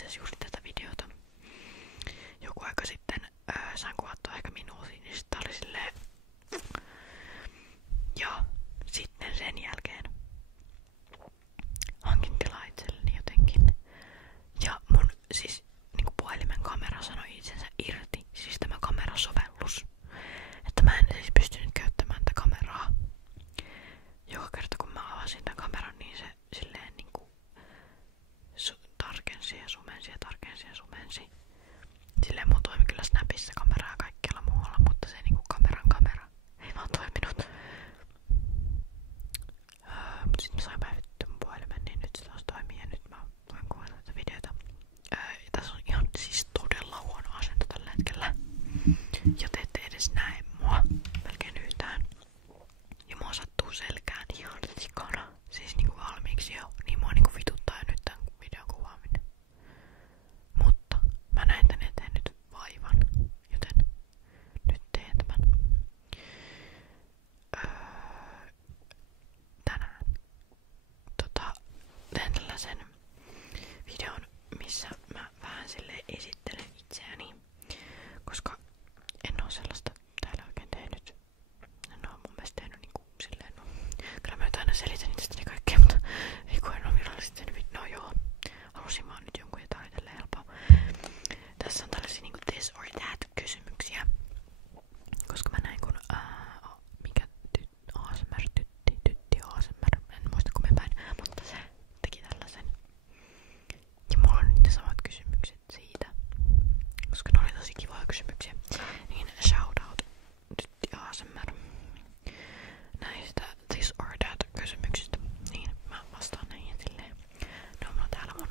itse asiassa juuri tätä videota joku aika sitten sain kuvattua ehkä minuutin, niin sitten oli silleen. Ja sitten sen jälkeen hankin tilaa itselleni jotenkin. Ja mun siis niinku puhelimen kamera sanoi itsensä irti, siis tämä kamerasovellus. Että mä en siis pystynyt käyttämään tätä kameraa. Joka kerta kun mä avasin tämän kameran, niin se silleen niinku tarkensi ja sumensi ja tarkensi ja sumensi. Silleen mun toimi kyllä Snapissa kameraa kaikkialla muualla, mutta se niinku kameran kamera ei vaan toiminut. Mut sit mä sain päivitettyä mun puhelimen, niin nyt se taas toimii ja nyt mä voin kuvata tätä videota. Tässä on ihan siis todella huono asento tällä hetkellä. Ja te ette edes näe mua melkein yhtään. Ja mua sattuu selkään ihan sikana. Siis niinku valmiiksi jo. Niin mua niinku vituttaa jo nyt tän videon kuvaaminen. Mutta mä näin tän eteen nyt vaivan. Joten nyt teen tämän. Tänään teen tällaisen videon, missä mä vähän silleen esittelen itseäni. Koska en oo sellaista täällä oikein tehnyt. En oo mun mielestä tehnyt niinku silleen, no. Kyllä mä nyt aina selitän itsestäni kaikkea, mutta ei kun en oo virallisesti tehnyt. No joo, halusin vaan nyt jonkun jotain tälleen helppoa. Tässä on tällaisia niinku this or that kysymyksiä. Koska mä näin kun mikä tytti ASMR, en muista kummin päin, mutta se teki tällaisen. Ja mulla on nyt ne samat kysymykset siitä. Koska ne oli tosi kivoja kysymyksiä. Niin shoutout tytti ASMR näistä this or that kysymyksistä. Niin mä vastaan näihin silleen. No mulla on täällä mun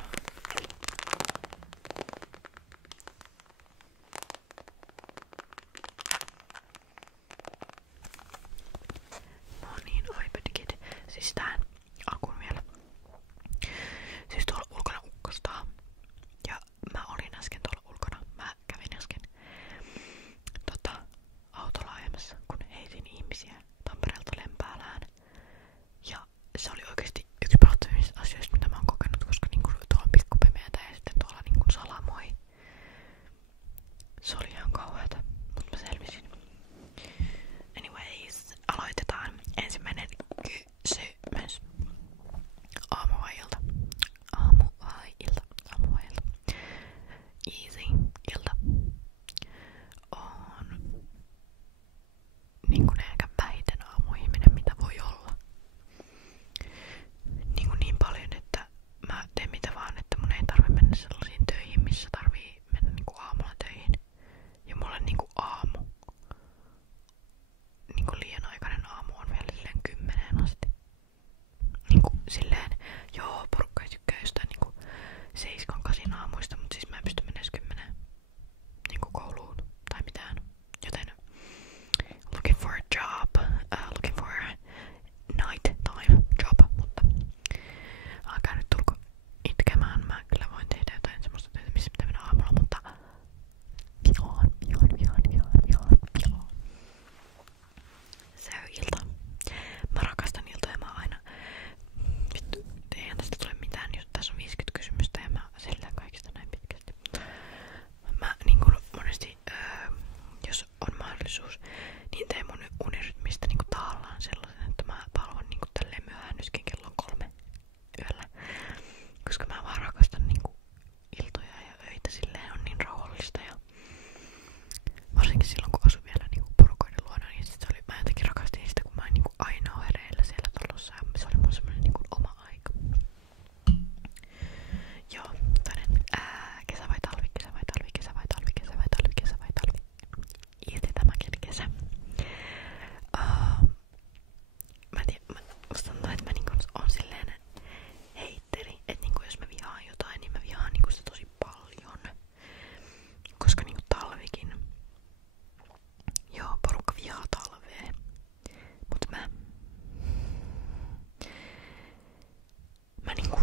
no niin, iPad-kit. Siis tähän alkuun vielä. Siis tuolla ulkona ukkostaa. Ja mä olin äsken tuolla ulkona. Mä kävin äsken autolla ajamassa, kun heitin ihmisiä Tampereelta Lempäälään. Ja se oli oikeesti yksi pelottavimmista asioista, mitä mä oon kokenut, koska niinku tuolla on pikkupimeätä ja sitten tuolla niinku salamoi. Se oli ihan kauheata, mutta mä selvisin. Anyways, aloitetaan. Ensimmäinen kysymys. Aamu vai ilta? Aamu vai ilta? Aamu vai ilta? Easy. Ilta. On niin kuin ehkä vähiten aamuihminen, mitä voi olla. Niin paljon, että mä teen mitä vaan, että mun ei tarvi mennä sellaisiin töihin, missä tarvii mennä niinku aamulla töihin. Ja mulle niinku aamu, niinku liian aikainen aamu on vielä silleen 10 asti. Niinku silleen, joo, porukka ei tykkää jostain niinku 7-8 aamuista, mutta siis mä en pysty mennä 10 niinku kouluun tai mitään. Joten looking for a job, looking for a nighttime job, mutta älkää nyt tulko itkemään. Mä kyllä voin tehdä jotain semmoista töitä, missä pitää mennä aamulla, mutta vihaan. Se on ilta. Mä rakastan iltoja, mä aina vittu, eihän tästä tule mitään, jos tässä on 50 kysymystä ja mä selitän kaikista näin pitkästi. Mä niin kun monesti, jos on mahdollisuus, niin teen mun unirytmistä niin kun tahallaan sellaisen, että mä palvon niin kun tälleen myöhään nytkin kello 3 yöllä. Koska mä vaan rakastan niin kun iltoja ja öitä, silleen on niin rauhallista ja varsinkin silloin kun asun vielä niin kun porukoiden luona, niin sit se oli, mä jotenkin rakastin sitä, kun mä oon niin kun aina hereillä siellä talossa ja se oli mun semmonen niin kun oma aika. Joo, toinen. Kesä vai talvi, kesä vai talvi, kesä vai talvi, kesä vai talvi, kesä vai talvi. Irti tämäkin kesä. Mä en tiedä, musta tuntuu, että mä niinku on silleen heitteri, että niinku jos mä vihaan jotain, niin mä vihaan niinku sitä tosi paljon. Koska niinku talvikin. Joo, porukka vihaa talvea. Mut mä niinku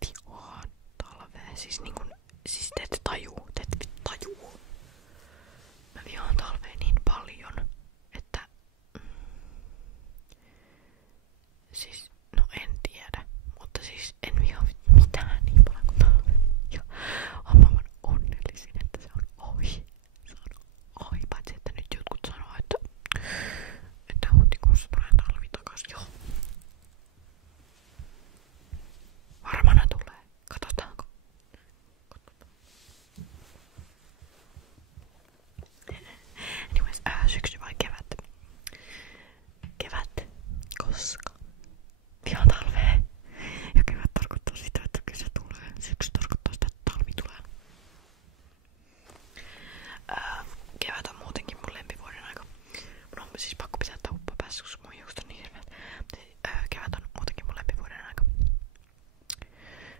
vihaan talvea. Siis te ette tajuu. Mä vihaan talvea niin paljon, että siis, no en tiedä, mutta siis en vihaa mitään niin paljon kuin talvea. Ja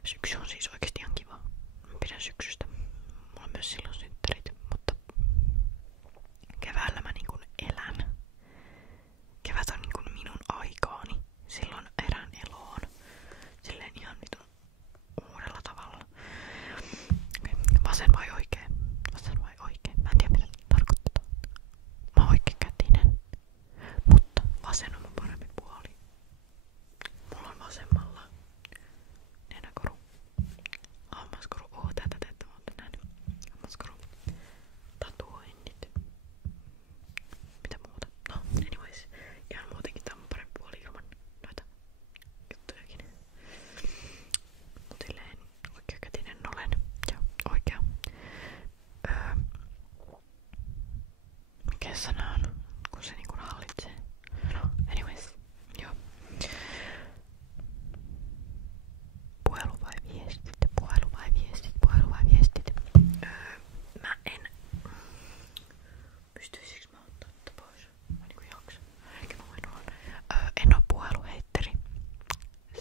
Syksy on siis oikeesti ihan kiva. Mä pidän syksystä. Mulla on myös silloin synttärit, mutta keväällä mä niinku elän. Kevät on niinku minun aikaani. Silloin erään eloon. Silleen ihan vitun uudella tavalla. Okay. Vasen vai oikee? Vasen vai oikee? Mä en tiedä mitä se tarkoittaa. Mä oon oikeakätinen. Mutta vasen on mun parempi puoli. Mulla on vasemmalla nenäkoru. Hammaskoru. Tätä te ootte nähnyt. Hammaskoru. Tatuoinnit. Mitä muuta? No, anyways. Ihan muutenkin tää on mun parempi puoli ilman noita juttujakin. Mut silleen oikeakätinen olen. Ja oikea. Mikä sana on? Kun se niinku hallitsee. No, anyways. Joo. Puhelu vai viestit? Puhelu vai viestit? Puhelu vai viestit? Mä en... Pystyisikö mä ottaa tätä pois? Mä niinku jaksa. Eikä mä voin olla. En oo puheluheitteri.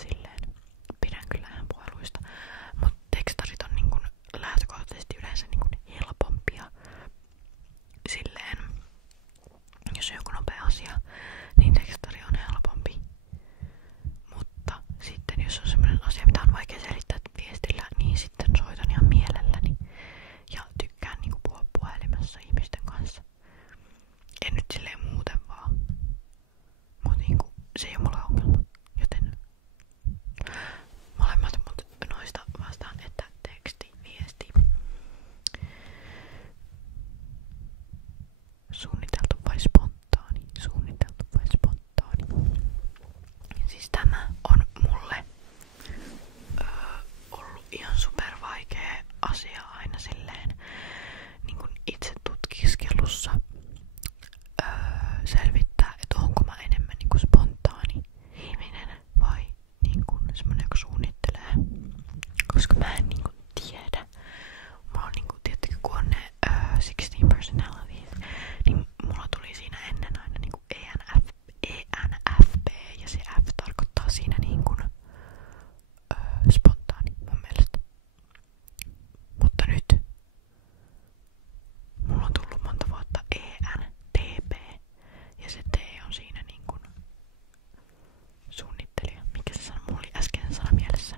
Silleen. Pidän kyllä ihan puheluista. Mut tekstarit on niinku lähtökohtaisesti yleensä niinku helpompia. Silleen. Jos on joku nopea asia, niin tekstari on helpompi. Mutta sitten jos on semmoinen asia, mitä on vaikea selittää viestillä, niin sitten soitan ihan mielelläni. Ja tykkään niinku puhua puhelimessa ihmisten kanssa. En nyt silleen muuten vaan. Mut niinku, se ei oo mulle ongelma. Joten molemmat mut noista vastaan, että teksti, viesti. Suunniteltu vai spontaani? Suunniteltu vai spontaani? Siis tämä on mulle ollut ihan super vaikea asia aina silleen niin kun itse tutkiskelussa selvittää, että onko mä enemmän niin kun spontaani ihminen vai niin kun semmonen, joka suunnittelee. Koska mä en niin kun tiedä. Mulla on niin kun, tiettäkö, kun on ne 16 personalities, niin mulla tuli siinä ennen aina niin kun ENFP ja se F tarkoittaa siinä niin kun spontaani mun mielestä. Mutta nyt mulla on tullut monta vuotta ENTP ja se T on siinä niin kun suunnittelija. Mikä se sana? Mulla oli äsken sana mielessä.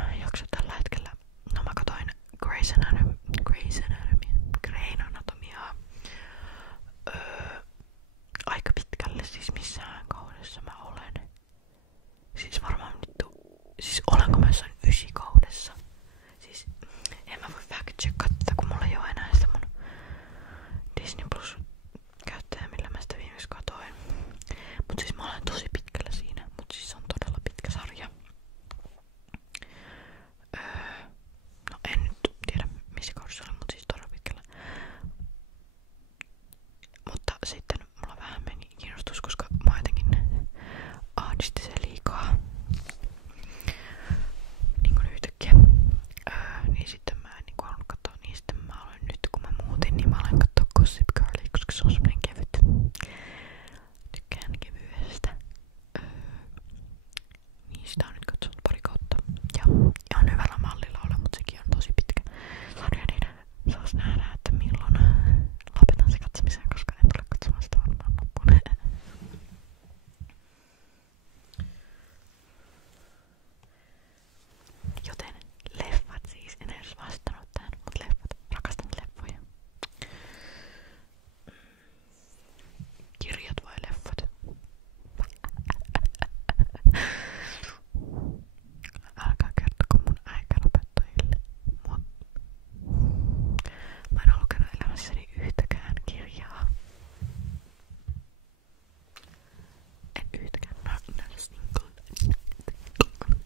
mä en jaksa tällä hetkellä. No mä katoin Grey's Anatomiaa aika pitkälle, siis missään kaudessa mä olen. Siis varmaan vittu, siis olenko mä jossain 9 kaudessa? Siis en mä voi fact-checkata tätä, kun mulla ei oo enää sitä mun Disney Plus käyttäjää, millä mä sitä viimeksi katoin. Mut siis mä olen tosi pitkällä siinä, mut siis on todella pitkä sarja. No en nyt tiedä missä kaudessa oli, mut siis todella pitkällä. Mutta sitten mulla vähän meni kiinnostus, koska mä jotenkin ahdisti se liikaa. Niin kuin yhtäkkiä. Niin sitten mä en niinku halunnut katsoa, niin sitten mä aloin nyt kun mä muutin, niin mä aloin katsoa Gossip Girlia, koska se on semmonen kevyt. Tykkään kevyestä. Niin sitä on nyt katsonut pari kautta. Ja ihan hyvällä mallilla ole, mutta sekin on tosi pitkä sarja, niin saas nähdä, että milloin lopetan se katsomisen, koska en tule katsomaan sitä varmaan loppuun. Joten leffat siis, en edes vastannut tähän, mutta leffat, rakastan leffoja. Kirjat vai leffat? Älkää kertoko mun äikälopettajille. Mä en oo lukenut elämässäni yhtäkään kirjaa. En yhtäkään.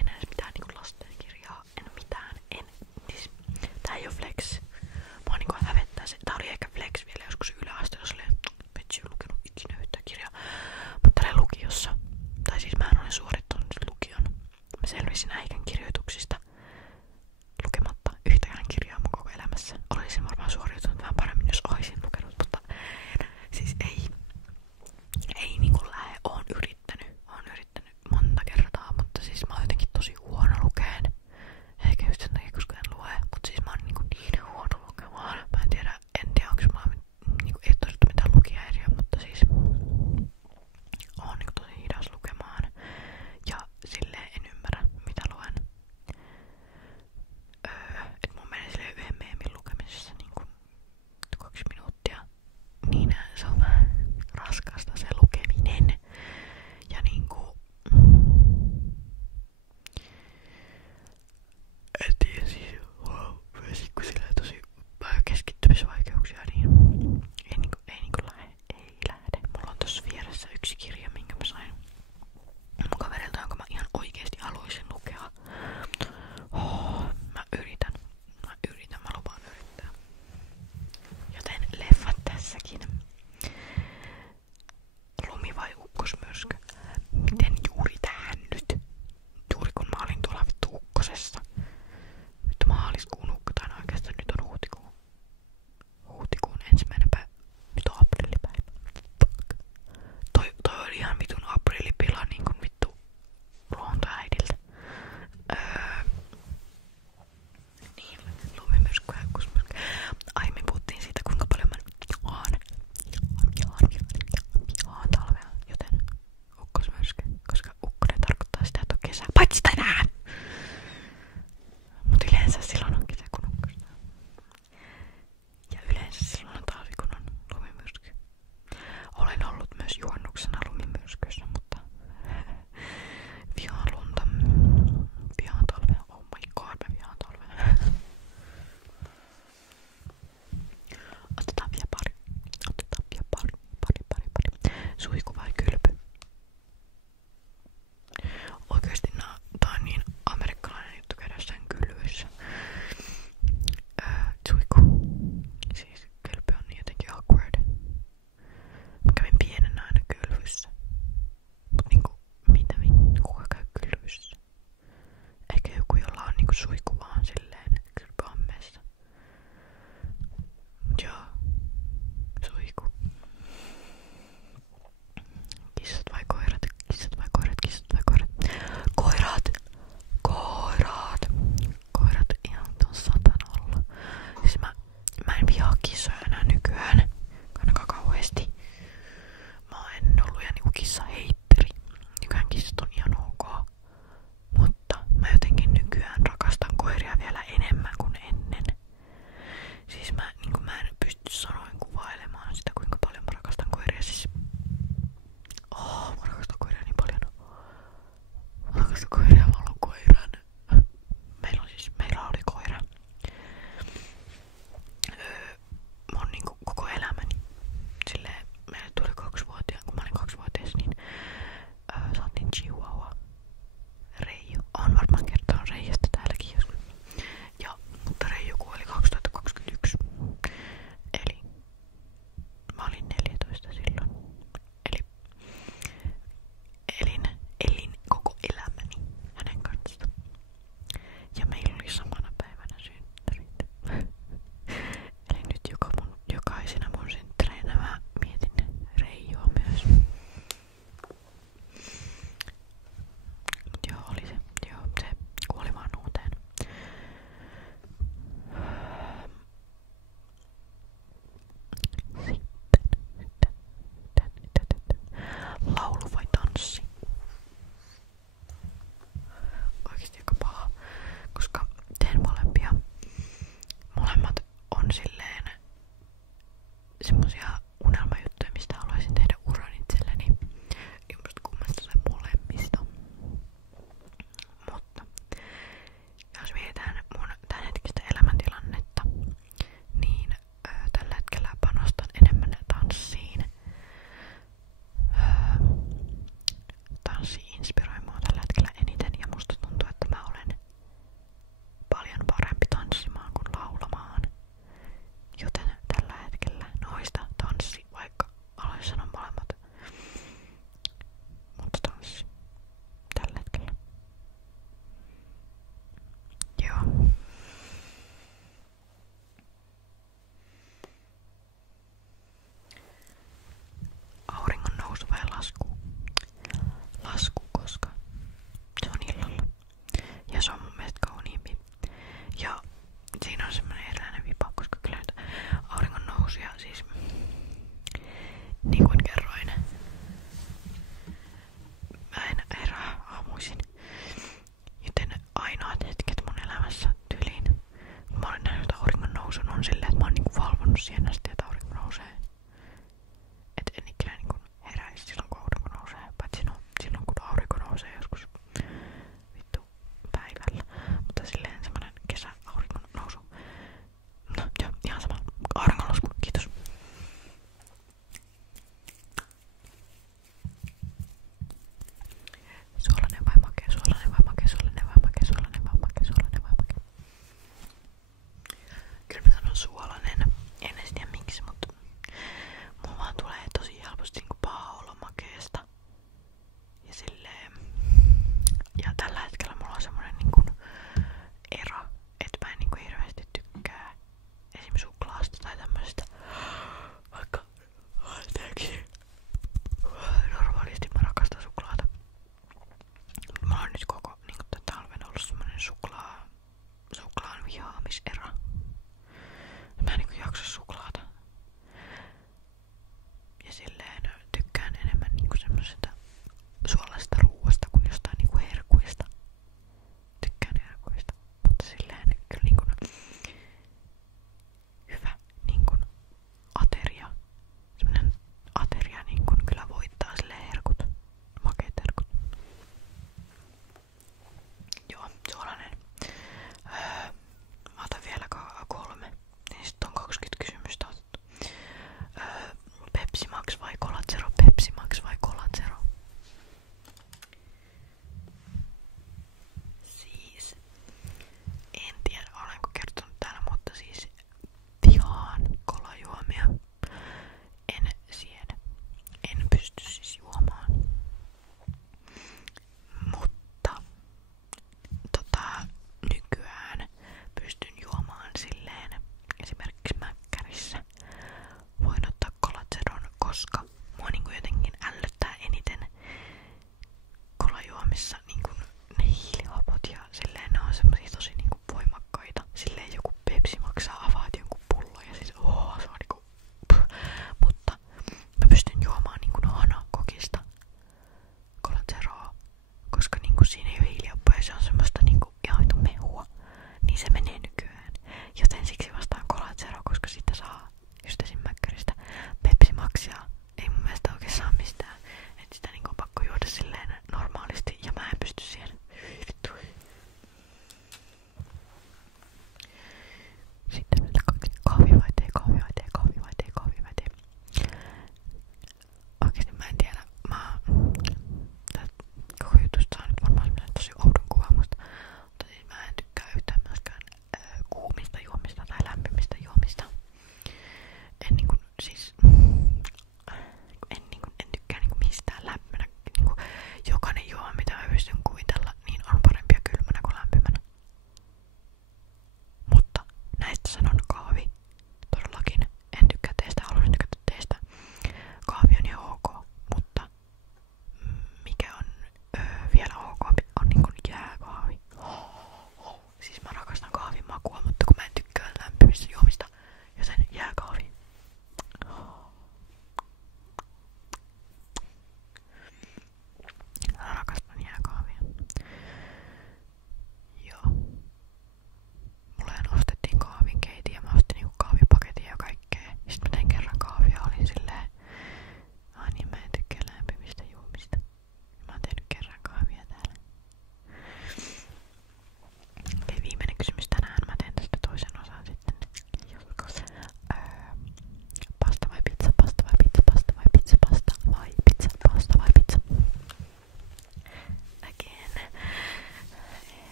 En edes mitään niinku lastenkirjaa. En mitään. En. Siis, tää ei oo flex. Mua niinku hävettää se. Tää oli ehkä flex vielä joskus yläasteella. Silleen, Petsi on lukenut ikinä yhtään kirjaa. Mutta täällä lukiossa. Tai siis mä en ole suorittanut lukion. Mä selvisin äikän kirjoituksista lukematta yhtäkään kirjaa mun koko elämässä. Olisin varmaan suoriutunut vähän paremmin, jos olisin lukenut, mutta siis ei niinku lähe. Oon yrittänyt monta kertaa, mutta siis mä oon jotenkin tosi huono lukeen. Eikä just sen takia, koska en lue, mutta siis mä oon niin huono lukemaan. Mä en tiedä onko mä niinku ei todettu mitään lukijaeriä, mutta siis oon niinku tosi hidas lukemaan. Ja silleen en ymmärrä mitä luen. Et mun menee silleen yhden meemin lukemisessa niinku 2 minuuttia. Niin se on vähän raskasta se lukeminen. Ja niinku en tiedä siis kun sillä on tosi keskittymisvaikeuksia, niin ei lähde. Mulla on tossa vieressä yksi kirja, minkä mä sain mun kaverilta, jonka mä ihan oikeesti haluaisin lukea. Mä yritän, mä lupaan yrittää. Joten leffat tässäkin. Lumi vai ukkosmyrsky? Miten juuri tähän nyt? Juuri kun mä olin tuolla vittu ukkosessa. Vittu maaliskuun tai oikeastaan nyt on huhtikuun 1. päivä. Nyt on aprillipäivä. Fuck. Toi oli ihan vitun aprillipila niinkun vittu luontoäidiltä. Niin, lumimyrsky ja ukkosmyrsky. Aiemmin puhuttiin siitä kuinka paljon mä jaan talvea, joten ukkosmyrsky, koska ukkonen tarkoittaa sitä, että on kesä. Paitsi tänään! Mut yleensä silloin on kesä kun ukkosta. Ja yleensä silloin on talvi kun on lumimyrsky. Olen ollut myös juhannuksena lumimyrskyssä, mutta vihaan lunta. Vihaan talvea. Oh my god, mä vihaan talvea. Otetaan vielä pari. Suihku vai kylpy? Oikeesti tää on niin amerikkalainen juttu käydä jossain kylvyissä. Suihku. Siis kylpy on niin jotenkin awkward. Mä kävin pienenä aina kylvyssä. Mut niinku, kuka käy kylvyssä? Ehkä joku jolla on niinku suihku vaan silleen kylpyammeessa. Joo. Suihku. Kissat vai koirat? Koirat ihan ton satanolla. Siis mä en vihaa kissoja enää nykyään. Ainakaan kauheesti. Mä oon ennen ollut ihan niinku kissaheitteri. Nykyään kissat on ihan ok. Mutta mä jotenkin nykyään rakastan siihen asti, että aurinko nousee. Et en ikinä niin heräisi silloin, kun aurinko nousee. Paitsi no, silloin, kun aurinko nousee joskus vittu päivällä. Mutta silleen semmonen kesäauringon nousu. No joo, ihan sama. Auringon lasku, kiitos. Suolainen vai makea, suolainen vai makea, suolainen vai makea, suolainen vai makea, suolainen vai makea. Kyllä mä sanon suolainen. En edes tiedä miksi, mutta mulla vaan tulee tosi helposti niinku paha olo makeesta. Ja silleen... Ja tällä hetkellä mulla on semmonen niinku ero, että mä en niinku hirveästi tykkää esim. Suklaasta tai tämmöisestä. Vaikka... Anteeksi. Normaalisti mä rakastan suklaata. Mulla on nyt koko niinku talven ollut semmonen suklaan vihaamisera. Mä en niinku jaksa suklaata. Ja silleen tykkään enemmän niinku semmosesta suolaisesta ruuasta kuin jostain niinku herkuista. Tykkään herkuista, mutta silleen kyllä niinku hyvä niinku ateria. Semmonen ateria niinku kyllä voittaa silleen herkut. Makeet herkut. Joo, suolainen. Mä otan vielä 3. Niin sit on 20 kysymystä otettu. Pepsi Max